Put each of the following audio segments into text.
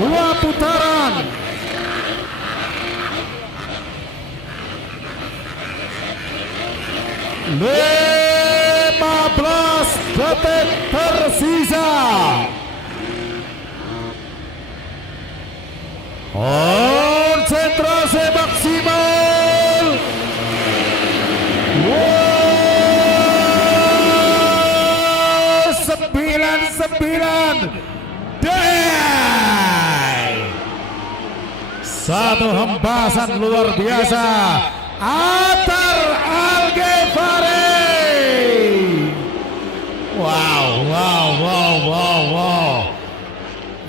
2 putaran. Lima 15 detik tersisa. Konsentrasi maksimal. 99 day. Satu hembasan luar biasa. Atar Al-Ghifari. Wow.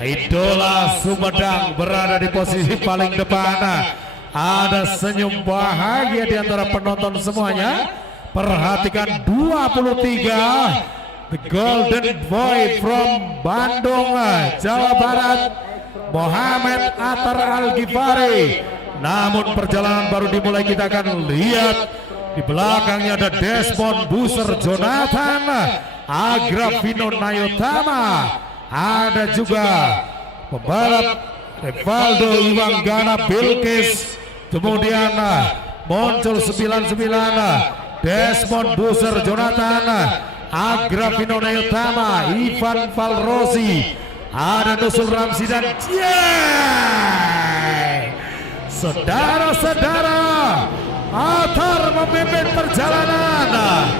Idola Sumedang berada di posisi paling depan. Ada senyum bahagia di antara penonton semuanya. Perhatikan 23, the Golden Boy from Bandung, Jawa Barat, Muhammad Atar Al-Ghifari. Namun perjalanan baru dimulai, kita akan lihat di belakangnya ada Desmond Buser Jonathan, Agrafino Nayotama, ada juga pembalap Rivaldo Iwanggana Bilkis, kemudian muncul 99 Desmond Buser Jonathan, Agrafino Nayotama, Ivan Valrosi, ada Nusul Ramsi dan saudara-saudara, Atar memimpin perjalanan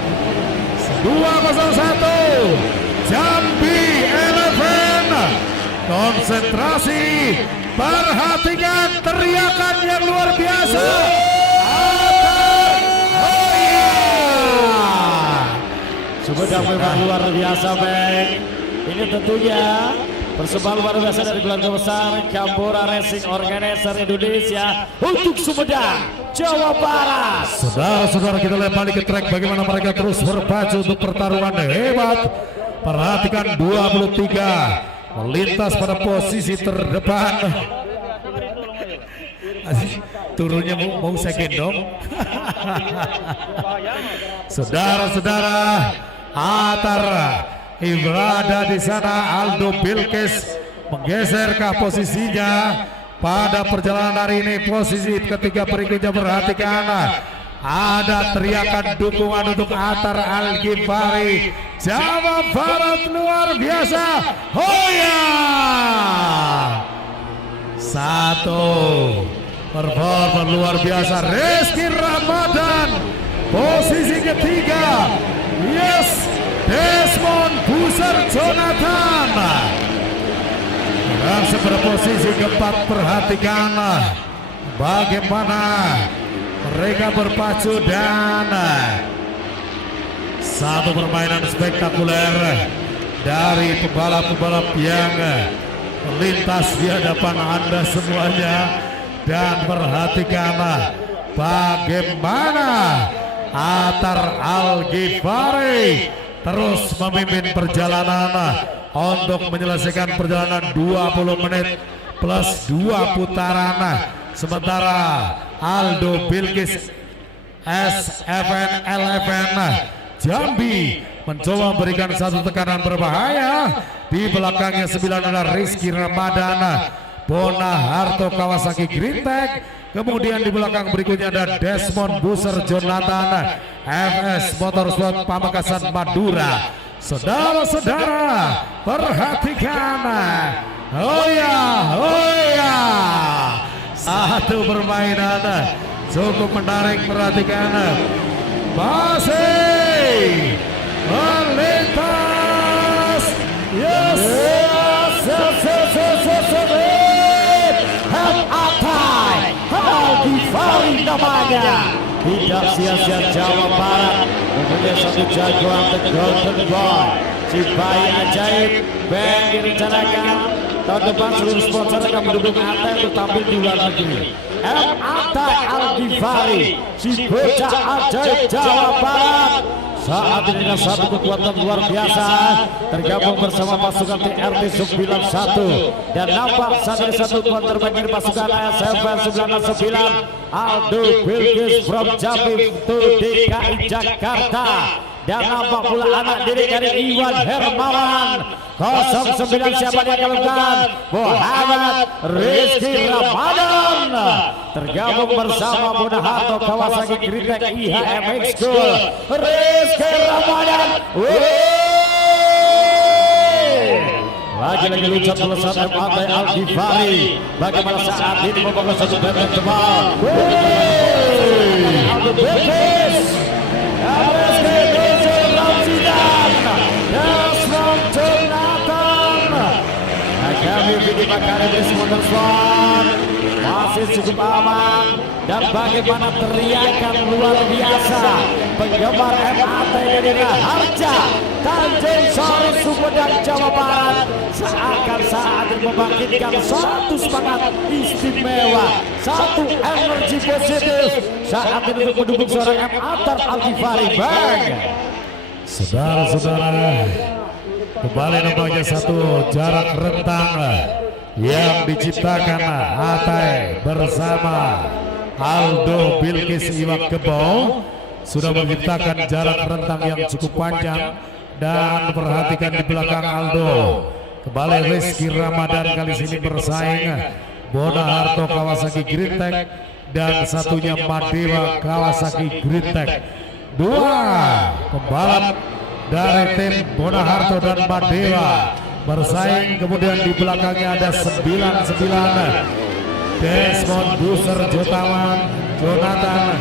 201 Jambi Eleven. Konsentrasi, perhatikan teriakan yang luar biasa. Atar, Sumedang memang luar biasa, Bang. Ini tentunya persembahan luar biasa dari keluarga besar Kampora Racing Organizer Indonesia untuk Sumedang, Jawa Barat. Saudara-saudara, kita lihat balik ke track bagaimana mereka terus berpacu untuk pertarungan hebat. Perhatikan 23 melintas pada posisi terdepan. Turunnya mau saya gendong. Saudara-saudara, Atar berada di sana. Aldo Bilkis menggeserkah posisinya pada perjalanan hari ini. Posisi ketiga berikutnya, perhatikan ada teriakan dukungan untuk Atar Al-Ghifari, Jawa Barat luar biasa. Hoya satu performa luar biasa. Rizky Ramadan posisi ketiga. Yes, Desmond Buser Jonathan berhasil pada posisi keempat. Perhatikan bagaimana mereka berpacu dan satu permainan spektakuler dari pembalap-pembalap yang melintas di hadapan Anda semuanya. Dan perhatikan bagaimana Atar Al-Ghifari terus memimpin perjalanan untuk menyelesaikan perjalanan 20 menit plus 2 putaran. Sementara Aldo Bilkis SFN LFN Jambi mencoba memberikan satu tekanan berbahaya. Di belakangnya 9 ada Rizky Ramadan, Bona Harto Kawasaki Green Tech. Kemudian di belakang berikutnya ada Desmond Buser Jonathan, FS Motorsport Pamekasan Madura. Saudara-saudara, perhatikan. Oh ya, satu permainan cukup menarik. Perhatikan masih melintas. Yes. Al-Ghifari namanya. Tidak sia-sia Jawa Barat mempunyai satu jagoan, the Golden Boy, si bayi ajaib. Band direncanakan tahun depan seluruh sponsor akan mendukung Atar untuk tampil di luar negeri. Atar Al-Ghifari, si bocah ajaib Jawa Barat, saat ini dengan satu kekuatan luar biasa tergabung bersama pasukan TRT 91 dan nampak saat ini satu kekuatan terbaik dari pasukan ASF 99 Aldo Bilkis from Jambi to DKI Jakarta. Dan nampak pula anak didik dari Iwan Hermawan 09 siapa dia kalungkan? Muhammad Rizky Ramadan tergabung bersama Bonaharto Kawasaki Gritek IHMX School. Rizky Ramadan, lagi-lagi loncat melesat MAT Al-Ghifari. Bagaimana saat ini membangun satu benteng tebal. Aldo Bilkis, Desmond Jonathan, Nakami Vidi Makarim Motorsport masih cukup aman. Dan bagaimana teriakan luar biasa penggemar MAT dari Raharja, Tanjung Sari, Sumedang, Jawa Barat, seakan saat ini membangkitkan satu semangat istimewa, satu energi positif saat ini untuk mendukung seorang MAT Al-Ghifari. Bang, saudara-saudara, kembali nampaknya satu jarak rentang yang diciptakan Atai bersama Aldo Bilkis Iwak Kebo sudah menciptakan jarak rentang yang cukup panjang. Dan perhatikan di belakang Aldo, kembali Rizky Ramadan kali ini bersaing Bonaharto Kawasaki Gritek dan satunya Madewa Kawasaki Gritek. Dua pembalap dari tim Bonaharto dan Madewa bersaing, kemudian di belakangnya ada 99 Desmond Buser Jonathan,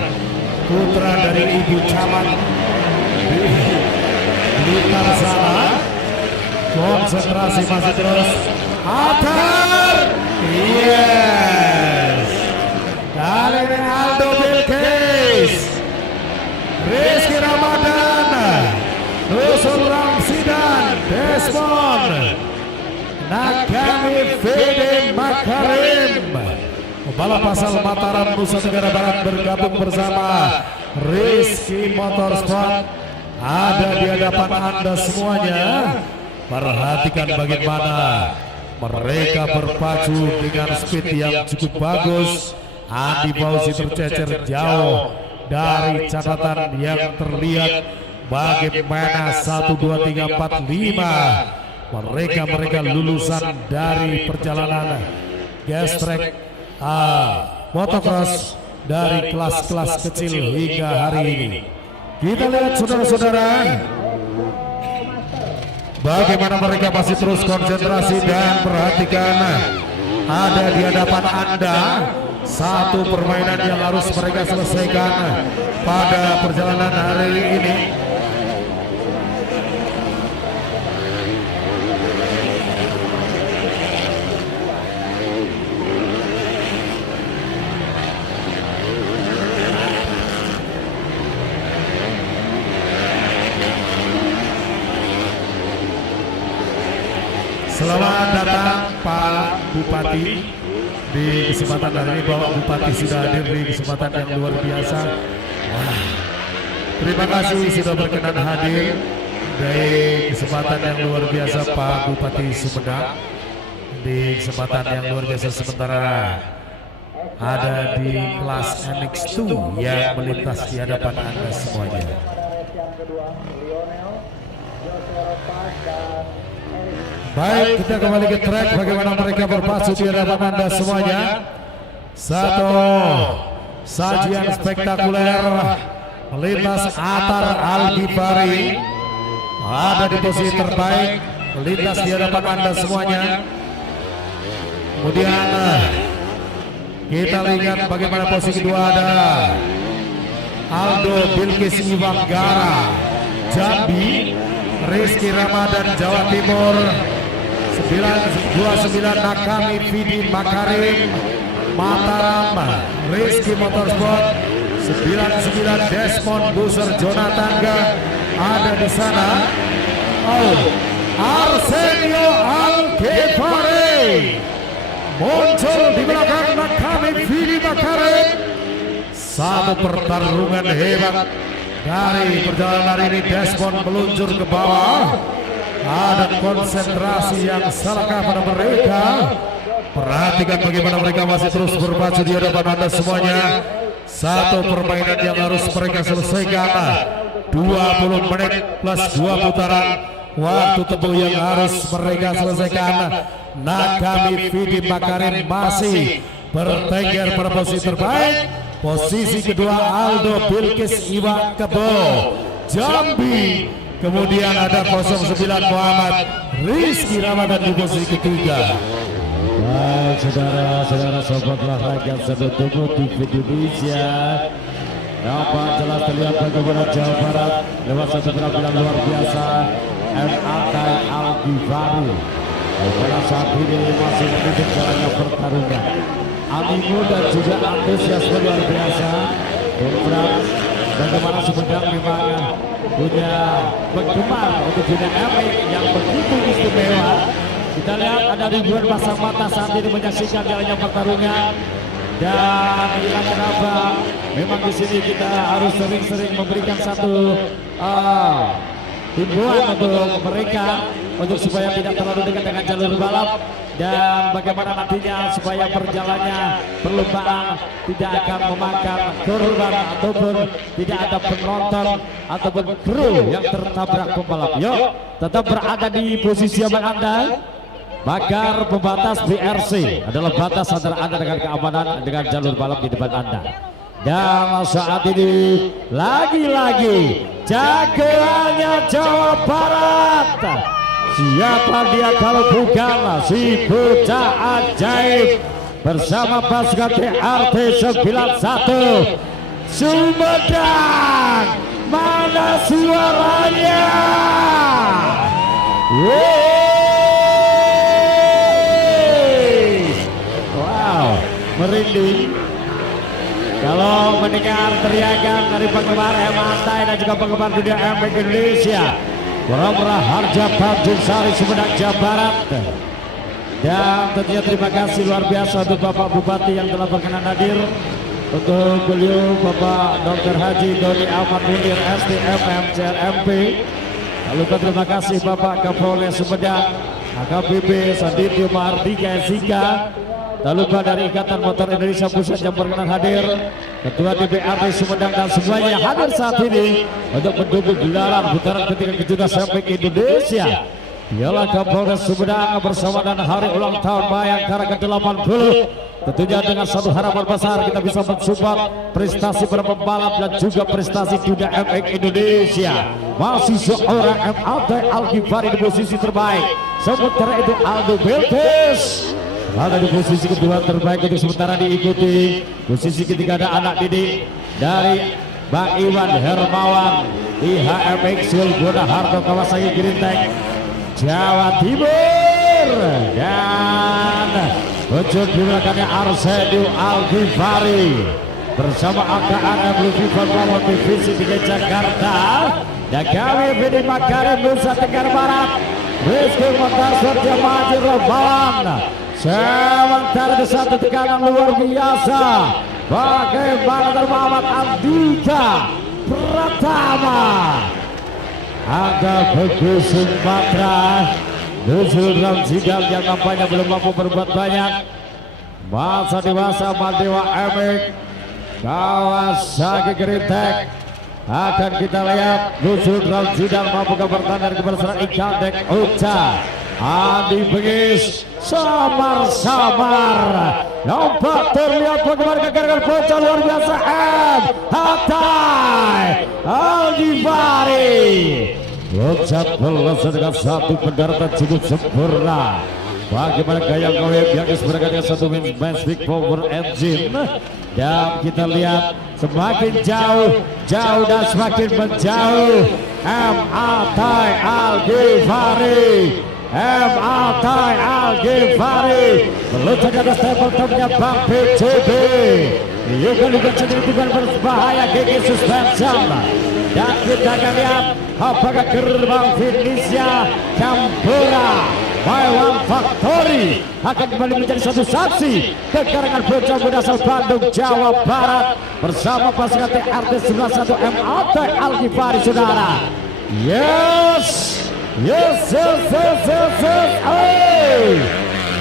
putra dari Ibu Camat Blitar sana. Konsentrasi masih terus. Atar, yes. Kali ini Aldo Bilkis, Rizky Ramadan, Rusul Ramsidan, Desmond, Nakami Vidi Makarim, pembalap asal Mataram, Nusa Tenggara Barat bergabung bersama Rizky Motorsport. Ada di hadapan Anda semuanya. Perhatikan bagaimana mereka berpacu dengan speed yang cukup bagus. Andi Fauzi tercecer jauh dari catatan yang terlihat. Bagaimana 1, 2, 3, 4, 5 mereka lulusan dari perjalanan gas track motocross dari kelas-kelas kecil hingga hari ini. Kita lihat saudara-saudara, bagaimana mereka masih terus konsentrasi dan perhatikan ada di hadapan Anda satu permainan yang harus mereka selesaikan pada perjalanan hari ini. Selamat datang Pak Bupati. Di kesempatan hari ini Bapak Bupati sudah hadir di kesempatan yang luar biasa. Terima kasih sudah berkenan hadir di kesempatan yang luar biasa Pak Bupati Sumedang. Di kesempatan yang luar biasa sementara ada di kelas NX2 yang melintas di hadapan Anda semuanya. Baik, kita kembali ke track. Bagaimana mereka berpacu di hadapan Anda semuanya. Satu sajian spektakuler melintas Atar Al-Ghifari ada di posisi terbaik, melintas di hadapan Anda semuanya. Kemudian kita lihat bagaimana posisi kedua ada Aldo Bilkis Iwanggara Jambi, Rizky Ramadan Jawa Timur, 929 Nakami Vidi Makarim Mataram, Rizky Motorsport, 99 Desmond Buser Jonathan ada di sana. Arsenio Al-Ghifari muncul di belakang Nakami Vidi Makarim. Satu pertarungan hebat dari perjalanan hari ini. Desmond meluncur ke bawah. Ada konsentrasi yang selekap pada mereka. Perhatikan bagaimana mereka masih terus berpacu di hadapan Anda semuanya. Satu permainan yang harus mereka selesaikan. 20 menit plus 2 putaran waktu tempuh yang harus mereka selesaikan. Nakami Vidi Makarim masih bertengger pada posisi terbaik. Posisi kedua Aldo Bilkis Iwa Kebo Jambi. Kemudian ada 09 Muhammad Rizky Ramadan di posisi ketiga. Baik saudara-saudara sobat olahraga seluruh tubuh TV Indonesia, dapat jelas terlihat bagaimana Jawa Barat lewat satu penampilan luar biasa MAT Al-Ghifari. Pada saat ini masih menunjuk jalannya pertarungan. Animo dan juga antusiasme luar biasa. Konferensi bagaimana Sumedang memang punya penggemar untuk dunia MX yang begitu istimewa. Kita lihat ada ribuan pasang mata saat ini menyaksikan jalannya pertarungan. Dan inilah kenapa memang di sini kita harus sering-sering memberikan satu himbauan untuk mereka untuk supaya tidak terlalu dekat dengan jalur balap dan bagaimana nantinya supaya perjalanannya perlombaan tidak akan memakan korban ataupun tidak ada penonton ataupun kru yang tertabrak pembalap. Yuk tetap berada di posisi aman Anda. Bakar pembatas BRC adalah batas antara Anda dengan keamanan dengan jalur balap di depan Anda. Dan saat ini lagi-lagi jagoannya Jawa Barat. Siapa dia kalau bukan si bocah ajaib bersama pasukan TRT 91 Sumedang. Mana suaranya? Merinding kalau mendengar teriakan dari penggemar MAT dan juga penggemar dunia MX Indonesia. Pura-pura Harja Tanjung Sari Sumedang Jawa Barat. Dan tentunya terima kasih luar biasa untuk Bapak Bupati yang telah berkenan hadir. Untuk beliau Bapak Dr. Haji Doni Ahmad Munir STMM CRMP. Lalu terima kasih Bapak Kapolres Sumedang AKBP Sanditio Mahardika SIKA. Tak lupa dari Ikatan Motor Indonesia Pusat yang berkenan hadir, Ketua DPRD Sumedang dan semuanya yang hadir saat ini untuk mendukung gelaran putaran ketiga kejuaraan MX Indonesia. Piala Kapolres Sumedang bersama dan hari ulang tahun Bayangkara ke-80. Tentunya dengan satu harapan besar kita bisa mensupport prestasi para pembalap dan juga prestasi dunia MX Indonesia. Masih seorang MAT Al-Ghifari di posisi terbaik. Sementara itu Aldo Bilkis ada di posisi kedua terbaik untuk sementara diikuti. Posisi ketiga ada anak didik dari Bang Iwan Hermawan IHMX Silgona Harto Kawasaki Gerintek Jawa Timur. Dan muncul di belakangnya Arsenio Al-Ghifari bersama AKAM Lufifa Mawon Divisi 3 Jakarta. Dan kami Vidi Makarim Nusa Tenggara Barat Rizky Montasur Jamaji Robawan. Sementara di satu tekanan luar biasa bagaimana Muhammad Andika Pratama. Ada Bagus Sumatera Nuzul Ramzidal yang nampaknya belum mampu berbuat banyak. Masa dewasa Mandewa MX Kawasaki Gerintek akan kita lihat Nuzul Ramzidal mampu bertanding kepada Ikadek Uca. Andi Bengis samar-samar nampak terlihat bagaimana kegagalan bocah luar biasa Hatai Al-Ghifari. Loncat melesat dengan satu pendaratan cukup sempurna. Bagaimana gaya goyang yang disebutkan satu Men's Big Power Engine. Dan kita lihat semakin jauh dan semakin menjauh MAT Al-Ghifari. MAT Al-Ghifari meluncur ke atas table topnya Bang PCB. Juga sendiri bukan berbahaya GG Suspension. Dan kita akan lihat apakah gerbang finishnya Campura Maiwan Factory akan kembali menjadi satu saksi kekarangan bocah muda asal Bandung Jawa Barat bersama pasukan TRT 91 MAT Al-Ghifari saudara. Yes.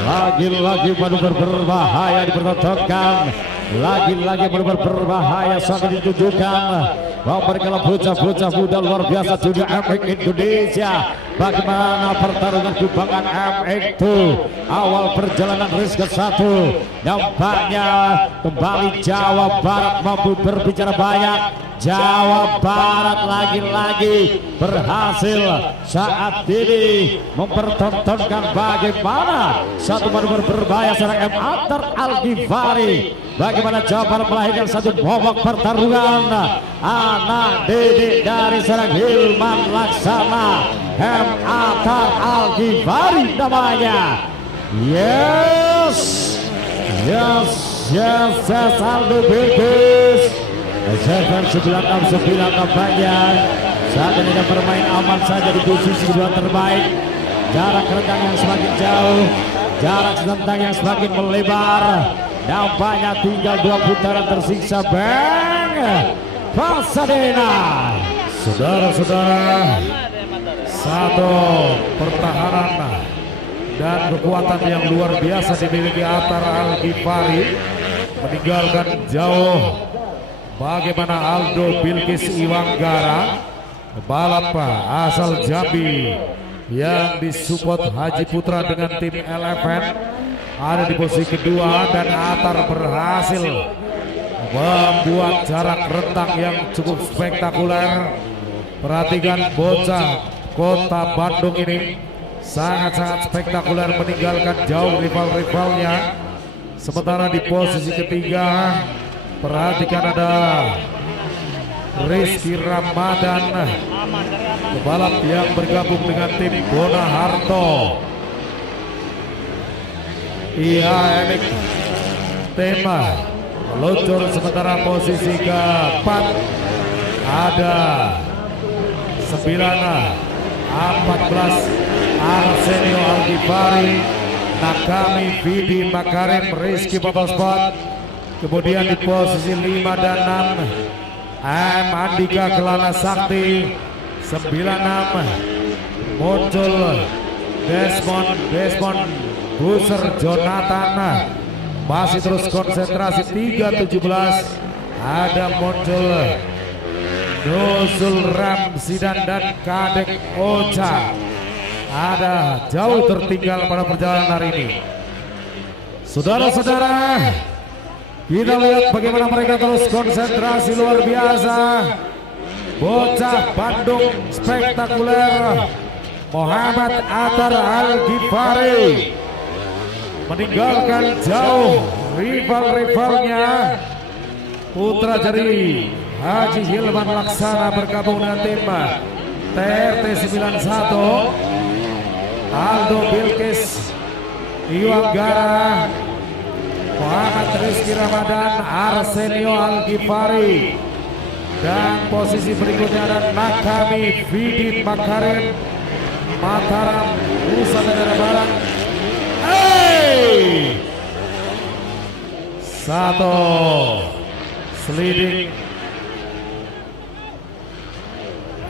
Lagi-lagi manuver berbahaya dipertontonkan. Lagi-lagi manuver berbahaya sangat ditunjukkan bahwa mereka bocah-bocah muda luar biasa dunia MX Indonesia. bagaimana pertarungan kubangan MX2 awal perjalanan race ke-1. Nampaknya kembali Jawa Barat mampu berbicara banyak. Jawa Barat lagi-lagi berhasil saat ini mempertontonkan bagaimana satu manuver berbahaya seorang M. Atar Al-Ghifari. Bagaimana Jawa Barat melahirkan satu babak pertarungan anak didik dari seorang Hilman Laksana, M. Atar Al-Ghifari namanya. Yes, Aldo Bilkis. Server 969 nampaknya saat ini bermain aman saja di posisi kedua terbaik. Jarak rentang yang semakin jauh, jarak rentang yang semakin melebar. Nampaknya tinggal 2 putaran tersisa. Bang Pasadena. Saudara-saudara, satu pertahanan dan kekuatan yang luar biasa dimiliki Atar Al-Ghifari, meninggalkan jauh bagaimana Aldo Bilkis Iwanggara, balap asal Jambi yang disupport Haji Putra dengan tim Eleven, ada di posisi kedua, dan Atar berhasil membuat jarak rentang yang cukup spektakuler. Perhatikan bocah kota Bandung ini sangat-sangat spektakuler, meninggalkan jauh rival-rivalnya. Sementara di posisi ketiga, perhatikan ada Rizky Ramadan, pembalap yang bergabung dengan tim Bona Harto. IAMX tema meluncur. Sementara posisi keempat ada 9-14 Arsenio Al-Ghifari, Nakami Vidi Makarim, Rizky Motorsport. Kemudian di posisi 5 dan 6 M. Andika Kelana Sakti, 96 muncul Desmond Buser Jonathan, masih terus konsentrasi. 317 ada muncul Nuzul Ramzidan dan Kadek Ocha, ada jauh tertinggal pada perjalanan hari ini. Saudara-saudara, kita lihat bagaimana mereka terus konsentrasi luar biasa. Bocah Bandung spektakuler Muhammad Atar Al-Ghifari meninggalkan jauh rival-rivalnya. Putra dari Haji Hilman Laksana bergabung dengan tim TRT 91. Aldo Bilkis Iwanggara, Muhammad Rizky Ramadan, Arsenio Al-Ghifari, dan posisi berikutnya ada Nakami Vidi Makarim, Mataram, Nusa Tenggara Barat. Satu sliding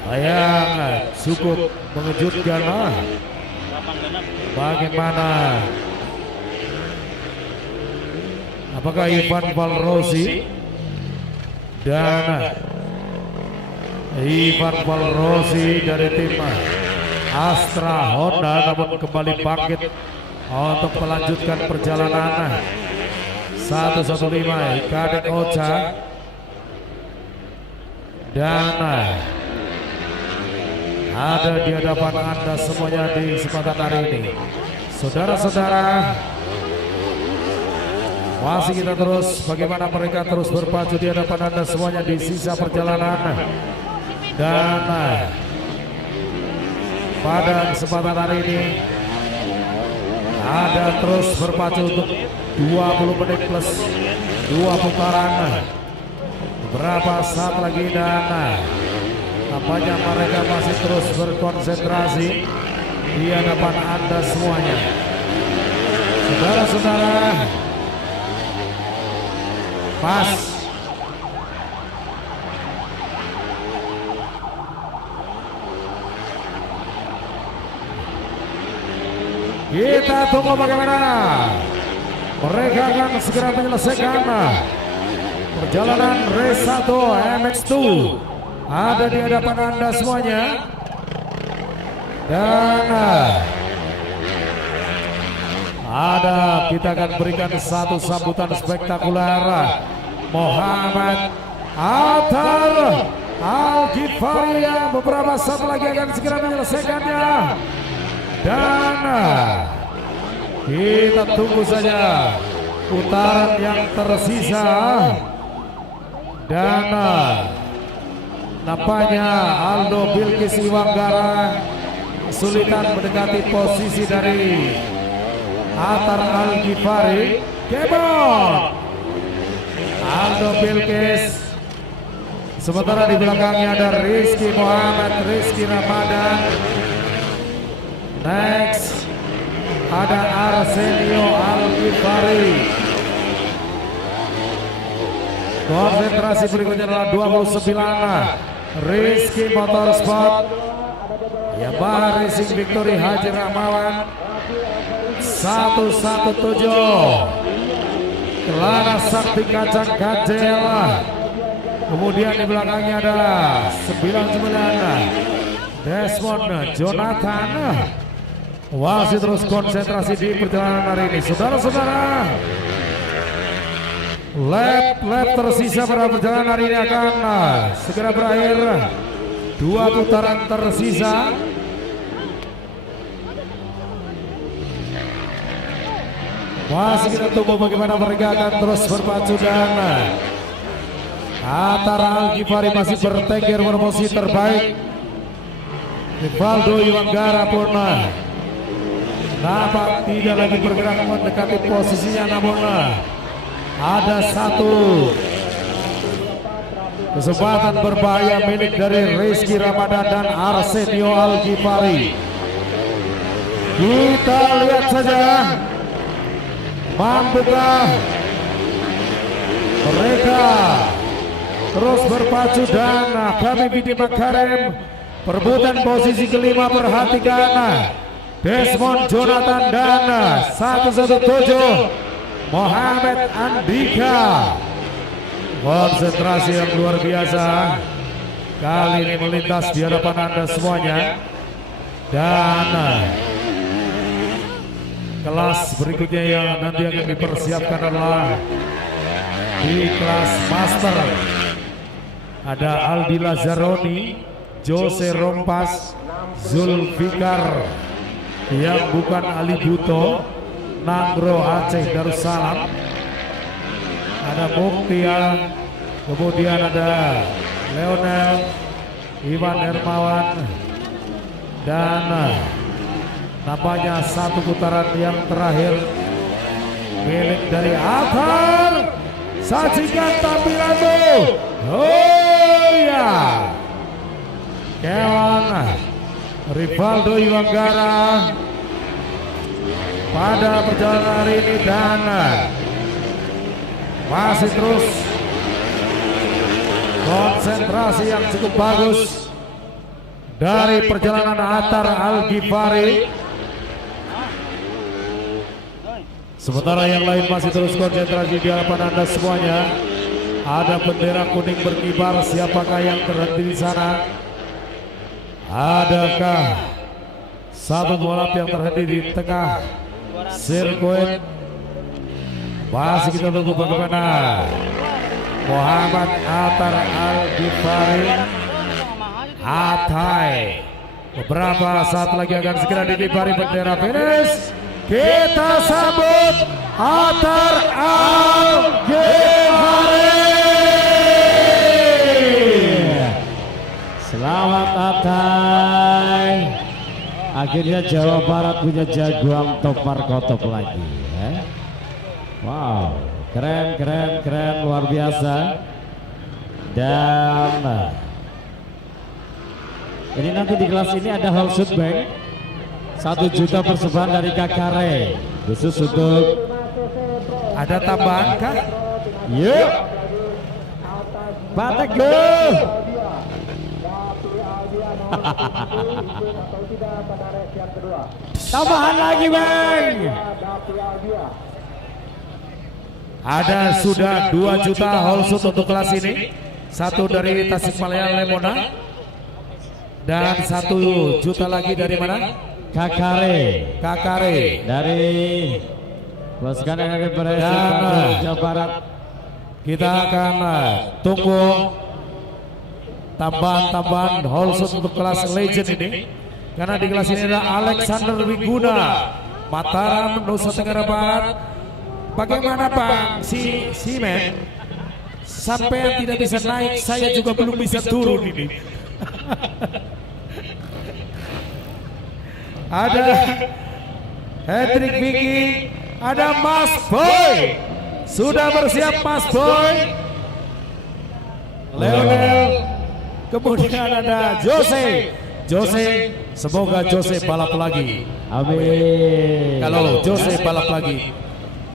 yang cukup mengejutkan. Bagaimana? Apakah Ivan Valrosi dan Ivan Valrosi dari tim Astra Honda namun kembali bangkit untuk melanjutkan perjalanan. 115 Kadek Ocha dan ada di hadapan Anda semuanya di kesempatan hari ini. Saudara-saudara, masih kita terus bagaimana mereka terus berpacu di hadapan Anda semuanya di sisa perjalanan. Dan pada kesempatan hari ini ada terus berpacu untuk 20 menit plus 2 putaran. Beberapa saat lagi dan nampaknya mereka masih terus berkonsentrasi di hadapan Anda semuanya. Saudara-saudara, pas kita tunggu bagaimana mereka akan segera menyelesaikan perjalanan race 1 MX2. Ada di hadapan Anda semuanya. Dan ada, kita akan berikan satu sambutan spektakuler. Muhammad Attar Al-Ghifari yang beberapa saat lagi akan segera menyelesaikannya. Dan kita tunggu saja putaran yang tersisa. Dan nampaknya Aldo Bilkis Iwanggara kesulitan mendekati posisi dari Attar Al-Ghifari. Kebon Aldo Bilkis, sementara di belakangnya ada Rizky Muhammad, Rizky Ramadan. Next ada Arsenio Al-Ghifari. Konsentrasi berikutnya adalah 29 Rizky Motorsport, Yamaha Racing Victory Haji Rahmawan 117, Kelana Sakti Kacang Kajel. Kemudian di belakangnya ada 99 Desmond Jonathan. Masih terus konsentrasi di perjalanan hari ini, saudara-saudara. Lap tersisa pada perjalanan hari ini akan segera berakhir. 2 putaran tersisa. Masih kita tunggu bagaimana mereka akan terus berpacu. Dan Attar Al-Ghifari masih bertengger promosi terbaik. Rivaldo Iwanggara pun nampak tidak lagi bergerak mendekati posisinya, namun ada satu kesempatan berbahaya milik dari Rizky Ramadan dan Arsenio Al-Ghifari. Kita lihat saja, mampukah mereka terus berpacu. Dan kami Bidi Makarim perebutan posisi kelima. Perhatikan Desmond Jonathan dan 117 Muhammad Andika. Konsentrasi yang luar biasa kali ini melintas di hadapan Anda semuanya. Dan kelas berikutnya yang nanti akan dipersiapkan adalah di kelas master. Ada Aldi Lazzaroni, Jose Rompas, Zulfikar yang bukan Ali Buto, Nangro Aceh Darussalam, ada Muktian, kemudian ada Leonel, Iwan Hermawan, dan nampaknya satu putaran yang terakhir milik dari Attar. Saksikan tampilanmu. Oh ya, Kewan Rivaldo Iwanggara pada perjalanan hari ini. Dan masih terus konsentrasi yang cukup bagus dari perjalanan Attar Al-Ghifari. Sementara yang lain masih terus konsentrasi di hadapan Anda semuanya. Ada bendera kuning berkibar, siapakah yang terhenti di sana? Adakah satu balap yang terhenti di tengah sirkuit? Masih kita tunggu bagaimana Muhammad Attar Al-Ghifari Atai. Beberapa saat lagi akan segera dikibari bendera finish. Kita sambut Attar Al-Ghifari. Selamat Atai. Akhirnya Jawa Barat punya jagoan topar kotop lagi. Wow, keren, luar biasa. Dan ini nanti di kelas ini ada Hall Shoot Bank 1 juta persembahan dari Kakare khusus untuk. Ada tambahan kah? Yuk, Batak go. Tambahan lagi Bang. Ada sudah 2 juta Hall Shoot untuk kelas ini. Satu dari Tasikmalaya Lemona Dan 1 juta lagi dari mana? Kakare Kakare. dari pasukan dari Jawa Barat. Kita akan tunggu tambahan Holson untuk kelas legend ini, karena di kelas ini ada Alexander Wiguna, Mataram, Nusa Tenggara Barat. Bagaimana Bang Simen? Sampai yang tidak bisa naik, saya juga belum bisa turun ini. Ada Hendrik Vicky, ada Mas Boy. Sudah bersiap Mas Boy. Leonel. Kemudian ada Jose. Semoga Jose balap lagi. Amin. Kalau Jose balap lagi,